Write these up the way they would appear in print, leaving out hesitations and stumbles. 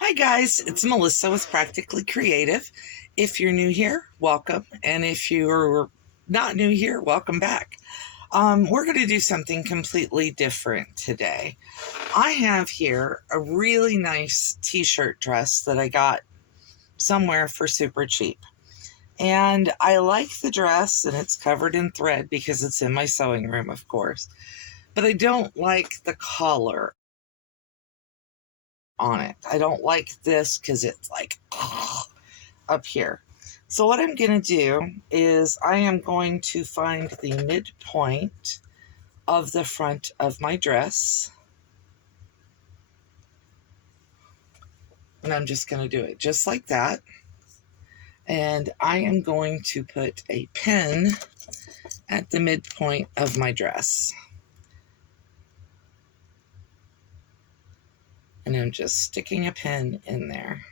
Hi guys, it's Melissa with Practically Creative. If you're new here, welcome. And if you're not new here, welcome back. We're going to do something completely different today. I have here a really nice t-shirt dress that I got somewhere for super cheap. And I like the dress, and it's covered in thread because it's in my sewing room, of course. But I don't like the collar on it. I don't like this because it's like up here. So what I'm going to do is I am going to find the midpoint of the front of my dress. And I'm just going to do it just like that. And I am going to put a pin at the midpoint of my dress. And I'm just sticking a pin in there.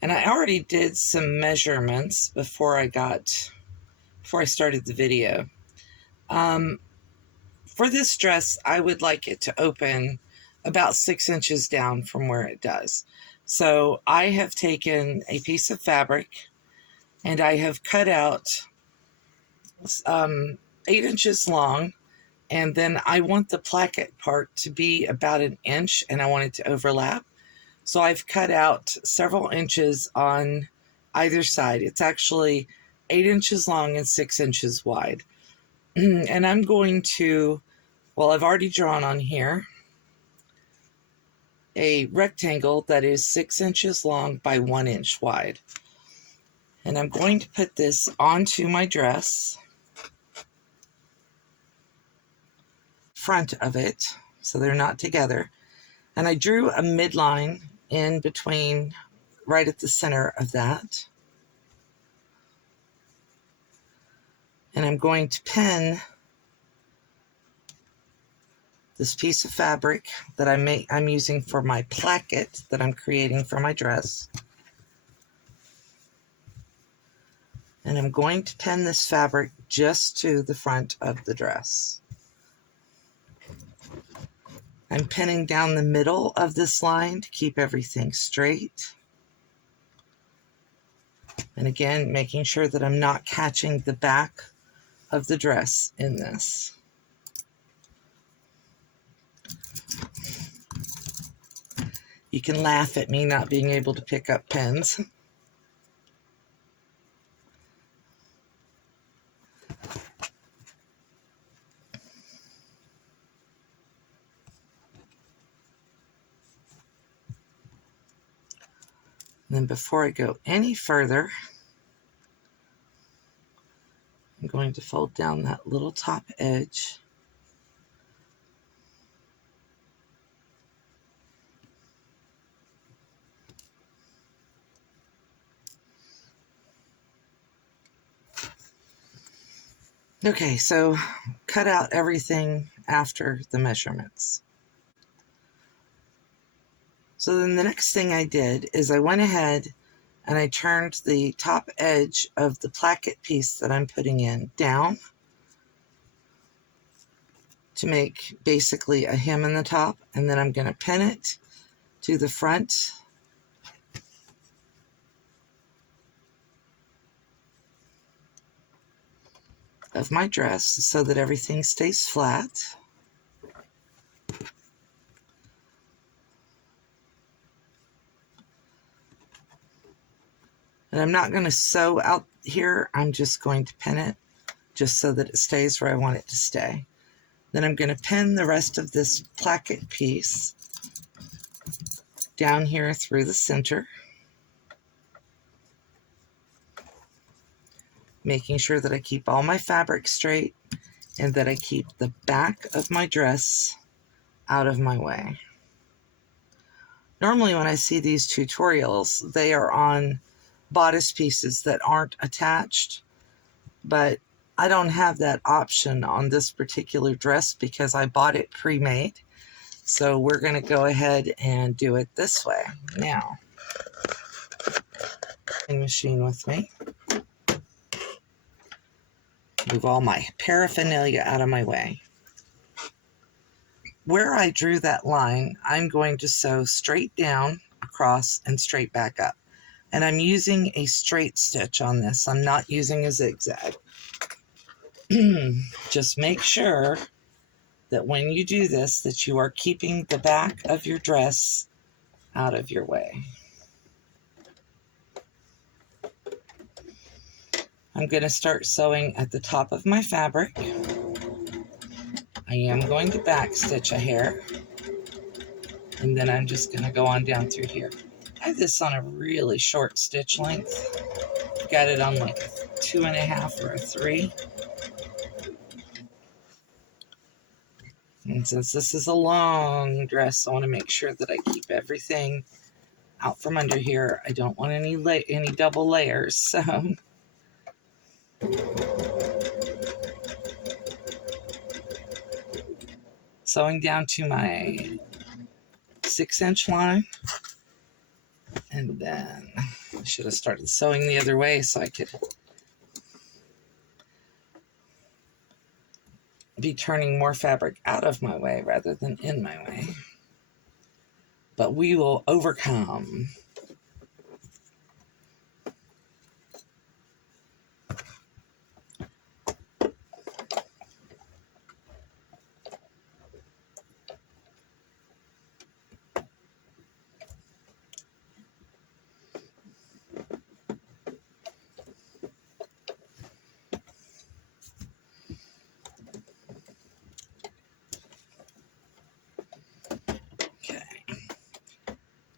And I already did some measurements before I started the video. For this dress, I would like it to open about 6 inches down from where it does. So I have taken a piece of fabric and I have cut out 8 inches long, and then I want the placket part to be about 1 inch and I want it to overlap. So I've cut out several inches on either side. It's actually 8 inches long and 6 inches wide. And I'm going to, well, I've already drawn on here a rectangle that is 6 inches long by 1 inch wide. And I'm going to put this onto my dress, front of it, so they're not together. And I drew a midline in between, right at the center of that. And I'm going to pin this piece of fabric that I'm using for my placket that I'm creating for my dress. And I'm going to pin this fabric just to the front of the dress. I'm pinning down the middle of this line to keep everything straight. And again, making sure that I'm not catching the back of the dress in this. You can laugh at me not being able to pick up pins. And then before I go any further, I'm going to fold down that little top edge. Okay, so cut out everything after the measurements. So then the next thing I did is I went ahead and I turned the top edge of the placket piece that I'm putting in down to make basically a hem in the top, and then I'm going to pin it to the front of my dress so that everything stays flat. And I'm not going to sew out here, I'm just going to pin it just so that it stays where I want it to stay. Then I'm going to pin the rest of this placket piece down here through the center, making sure that I keep all my fabric straight and that I keep the back of my dress out of my way. Normally when I see these tutorials, they are on bodice pieces that aren't attached, but I don't have that option on this particular dress because I bought it pre-made. So we're going to go ahead and do it this way. Now, machine with me. Move all my paraphernalia out of my way. where I drew that line, I'm going to sew straight down, across, and straight back up. And I'm using a straight stitch on this. I'm not using a zigzag. Just make sure that when you do this, that you are keeping the back of your dress out of your way. I'm going to start sewing at the top of my fabric. I am going to back stitch a hair, and then I'm just going to go on down through here. I have this on a really short stitch length. Got it on like a 2.5 or a 3. And since this is a long dress, I want to make sure that I keep everything out from under here. I don't want any double layers, so sewing down to my 6-inch line, and then I should have started sewing the other way so I could be turning more fabric out of my way rather than in my way. But we will overcome.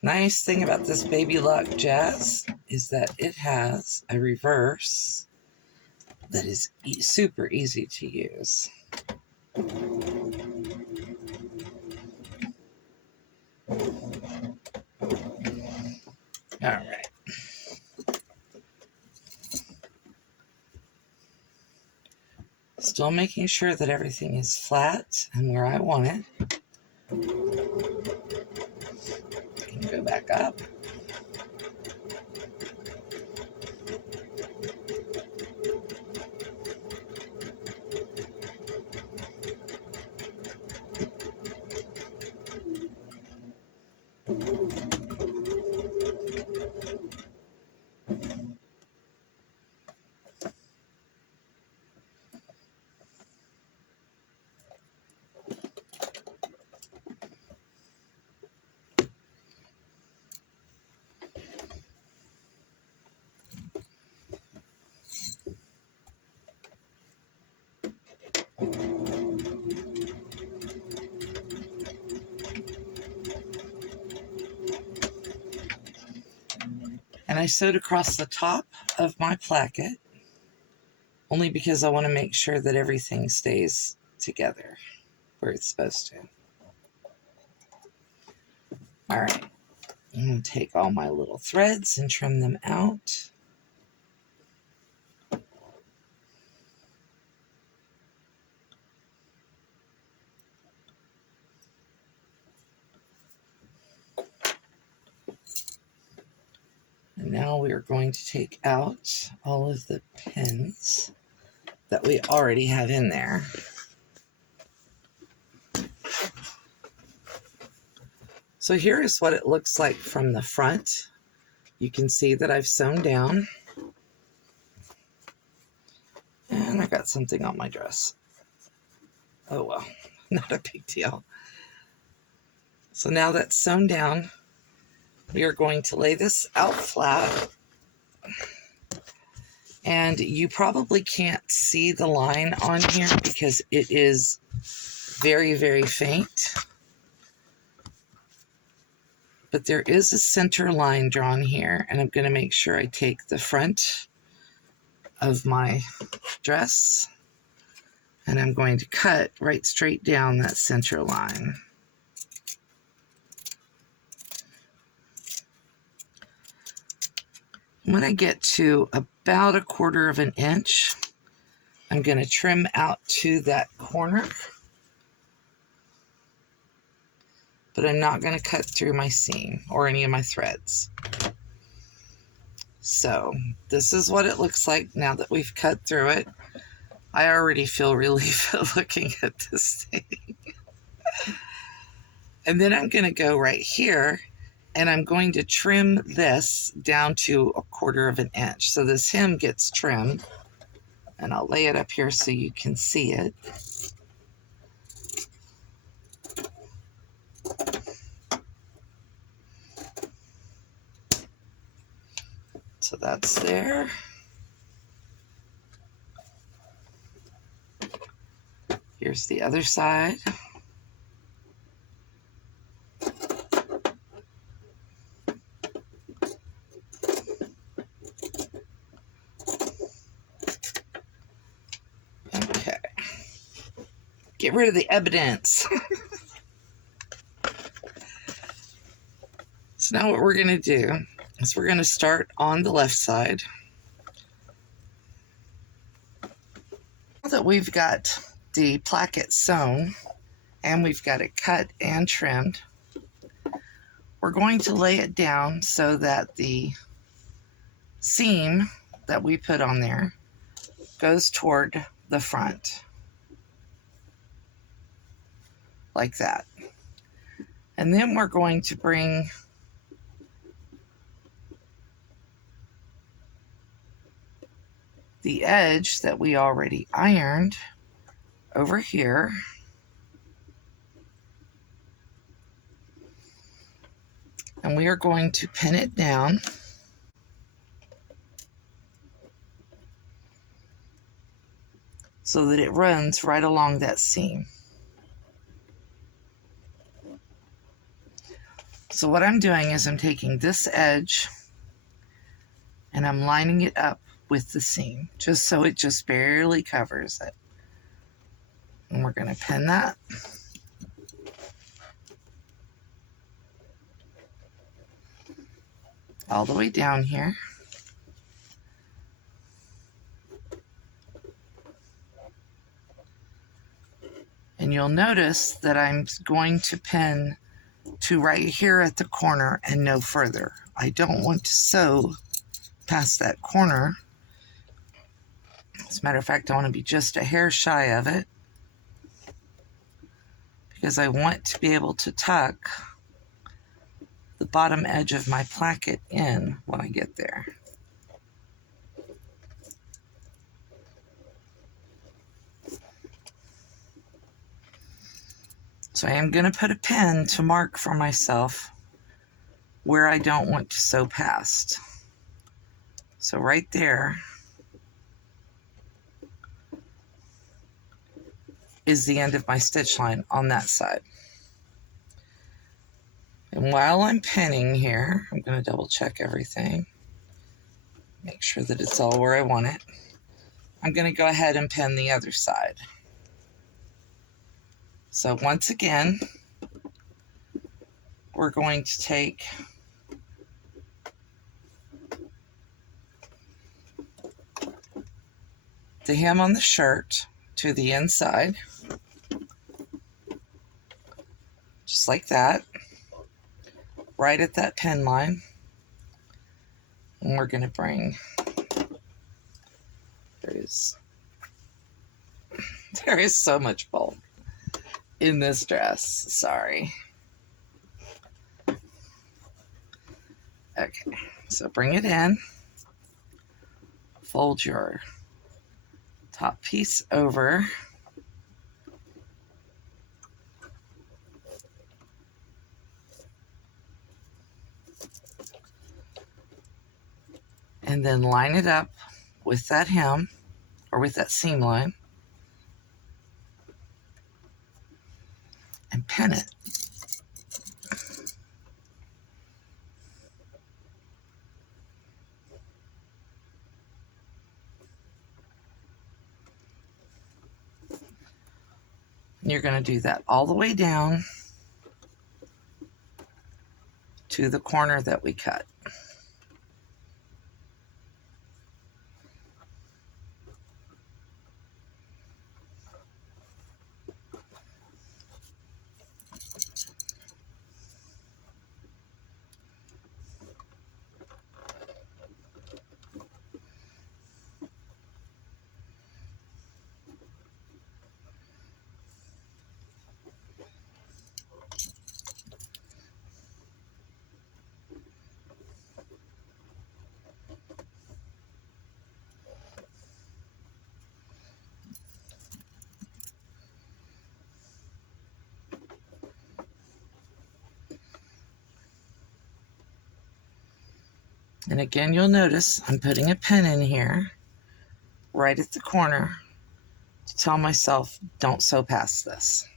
Nice thing about this Baby Lock Jazz is that it has a reverse that is super easy to use. All right. Still making sure that everything is flat and where I want it. Go back up. And I sewed across the top of my placket, only because I want to make sure that everything stays together where it's supposed to. All right, I'm going to take all my little threads and trim them out. And now we are going to take out all of the pins that we already have in there. So here is what it looks like from the front. You can see that I've sewn down. And I got something on my dress. Oh well, not a big deal. So now that's sewn down, we are going to lay this out flat. And you probably can't see the line on here because it is very, very faint. But there is a center line drawn here, and I'm going to make sure I take the front of my dress, and I'm going to cut right straight down that center line. When I get to about 1/4 of an inch, I'm going to trim out to that corner, but I'm not going to cut through my seam or any of my threads. So this is what it looks like now that we've cut through it. I already feel relief at looking at this thing. And then I'm going to go right here and I'm going to trim this down to 1/4 of an inch. So this hem gets trimmed, and I'll lay it up here so you can see it. So that's there. Here's the other side. Okay. Get rid of the evidence. So now what we're going to do is we're going to start on the left side. Now that we've got the placket sewn and we've got it cut and trimmed, we're going to lay it down so that the seam that we put on there goes toward the front, like that. And then we're going to bring the edge that we already ironed over here, and we are going to pin it down so that it runs right along that seam. So what I'm doing is I'm taking this edge and I'm lining it up with the seam, just so it just barely covers it. And we're going to pin that. All the way down here. And you'll notice that I'm going to pin to right here at the corner and no further. I don't want to sew past that corner. As a matter of fact, I want to be just a hair shy of it, because I want to be able to tuck the bottom edge of my placket in when I get there. So I am going to put a pin to mark for myself where I don't want to sew past. So right there is the end of my stitch line on that side. And while I'm pinning here, I'm going to double check everything, make sure that it's all where I want it. I'm going to go ahead and pin the other side. So once again, we're going to take the hem on the shirt to the inside, just like that, right at that pin line. And we're going to bring, there is so much bulk in this dress, sorry. Okay, so bring it in, fold your top piece over, and then line it up with that hem, or with that seam line, and pin it. And you're going to do that all the way down to the corner that we cut. And again, you'll notice I'm putting a pin in here right at the corner to tell myself, don't sew past this.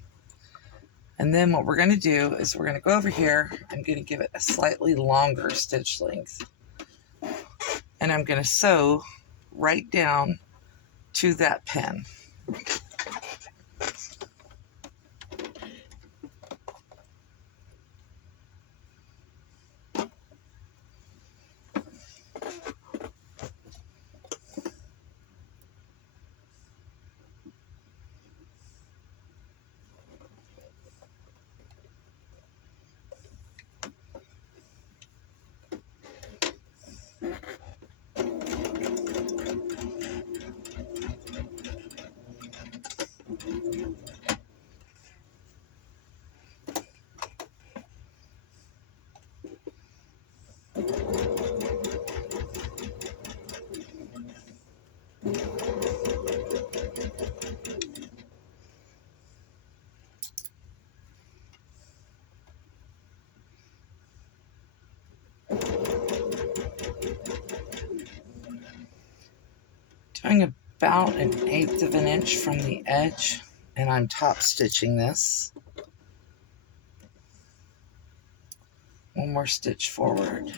And then what we're going to do is we're going to go over here. I'm going to give it a slightly longer stitch length. And I'm going to sew right down to that pin. Doing about 1/8 of an inch from the edge, and I'm top stitching this. One more stitch forward.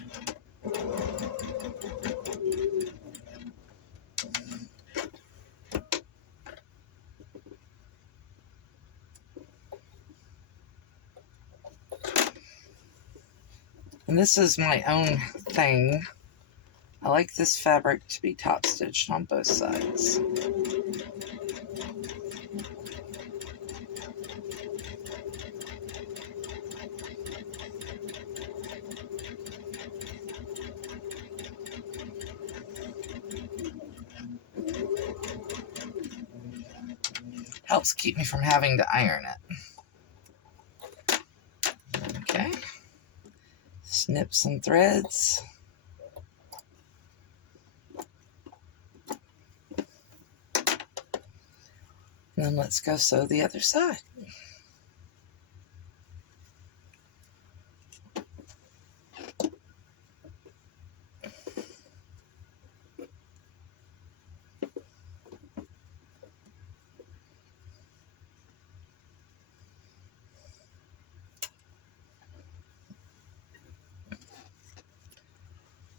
And this is my own thing. I like this fabric to be top stitched on both sides. Helps keep me from having to iron it. Okay. Snip some threads. And then let's go sew the other side.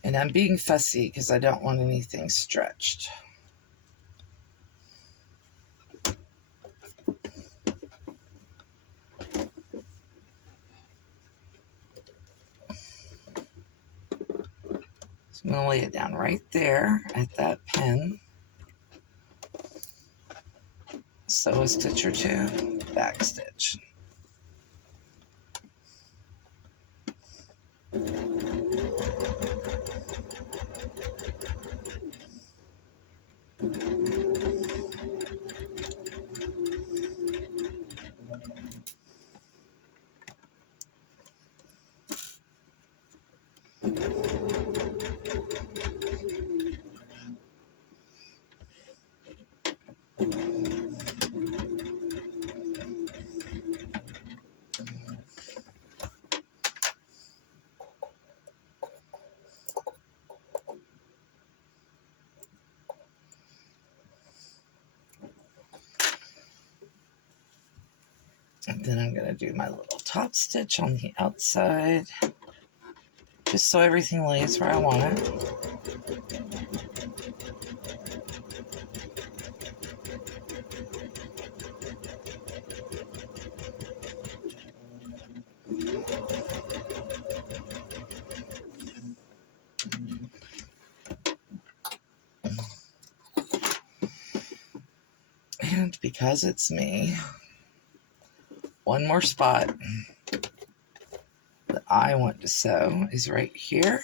And I'm being fussy because I don't want anything stretched. So I'm going to lay it down right there at that pin. Sew a stitch or two, back stitch. And then I'm going to do my little top stitch on the outside, just so everything lays where I want it. And because it's me, one more spot that I want to sew is right here.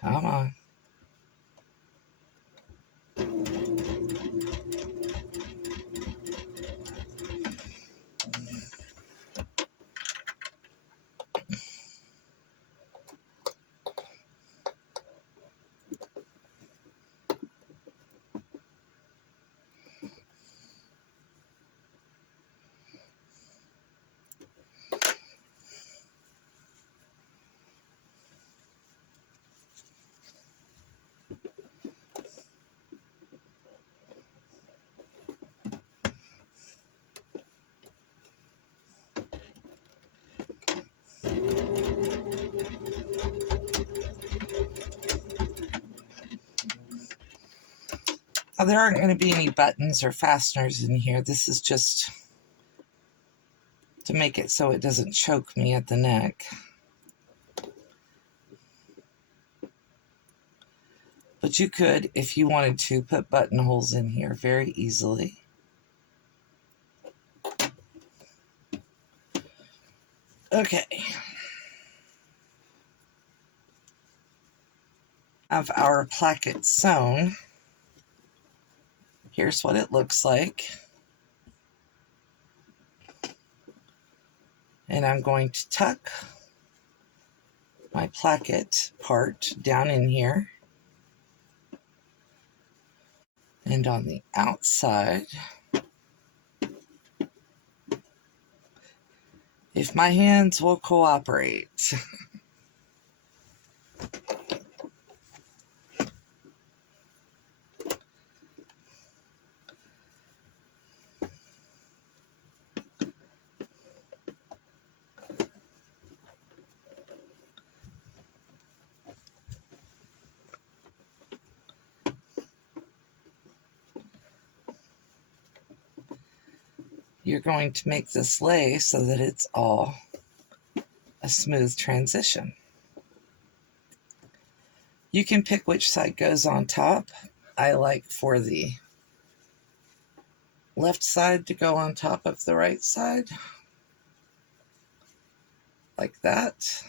Come on. there aren't going to be any buttons or fasteners in here. This is just to make it so it doesn't choke me at the neck. But you could, if you wanted to, put buttonholes in here very easily. Okay. Have our placket sewn. Here's what it looks like. And I'm going to tuck my placket part down in here. And on the outside, if my hands will cooperate. You're going to make this lay so that it's all a smooth transition. You can pick which side goes on top. I like for the left side to go on top of the right side, like that.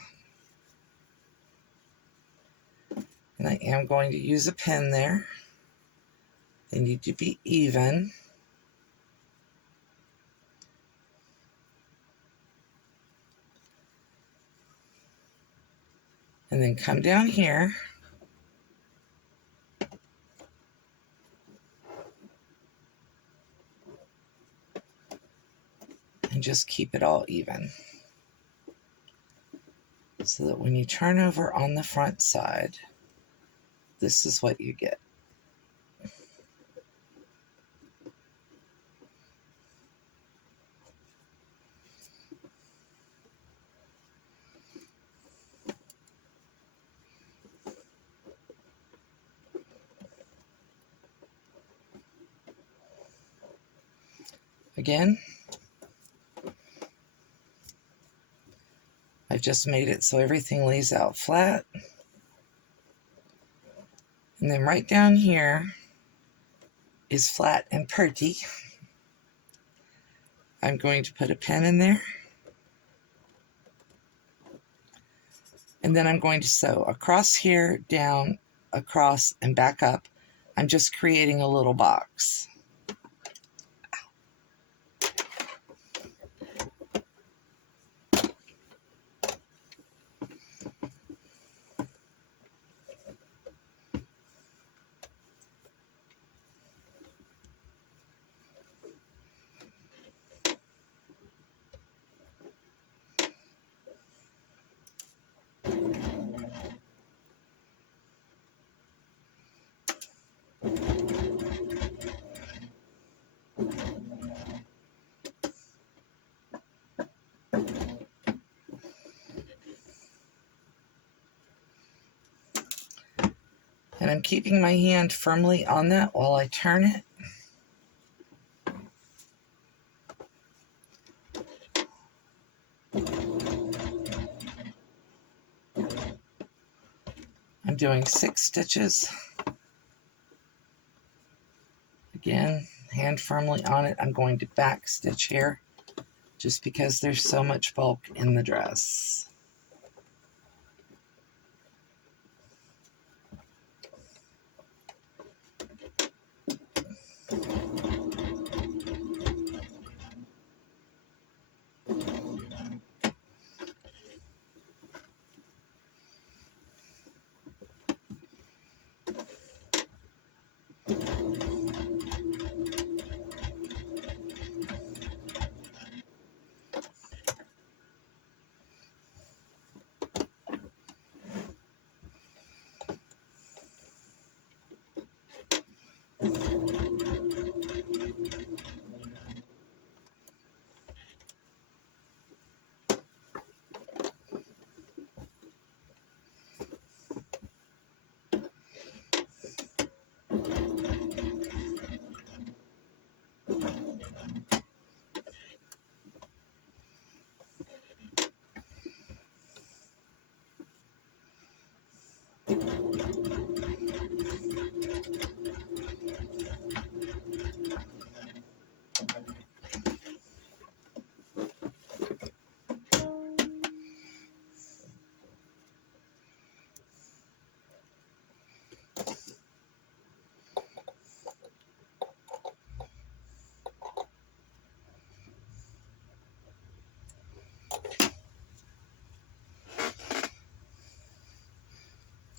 And I am going to use a pin there. They need to be even. And then come down here and just keep it all even. So that when you turn over on the front side, this is what you get. Again, I've just made it so everything lays out flat. And then right down here is flat and pretty. I'm going to put a pin in there. And then I'm going to sew across here, down, across, and back up. I'm just creating a little box. And I'm keeping my hand firmly on that while I turn it. I'm doing 6 stitches. Again, hand firmly on it. I'm going to back stitch here just because there's so much bulk in the dress.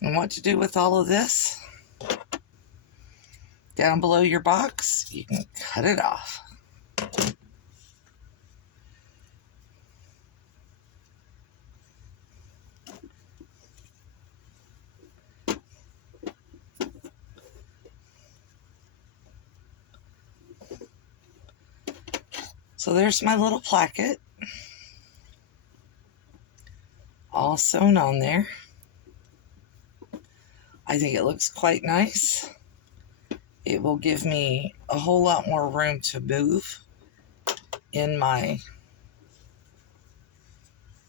And what to do with all of this? Down below your box, you can cut it off. So there's my little placket, all sewn on there. I think it looks quite nice. It will give me a whole lot more room to move in my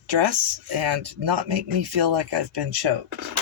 dress and not make me feel like I've been choked.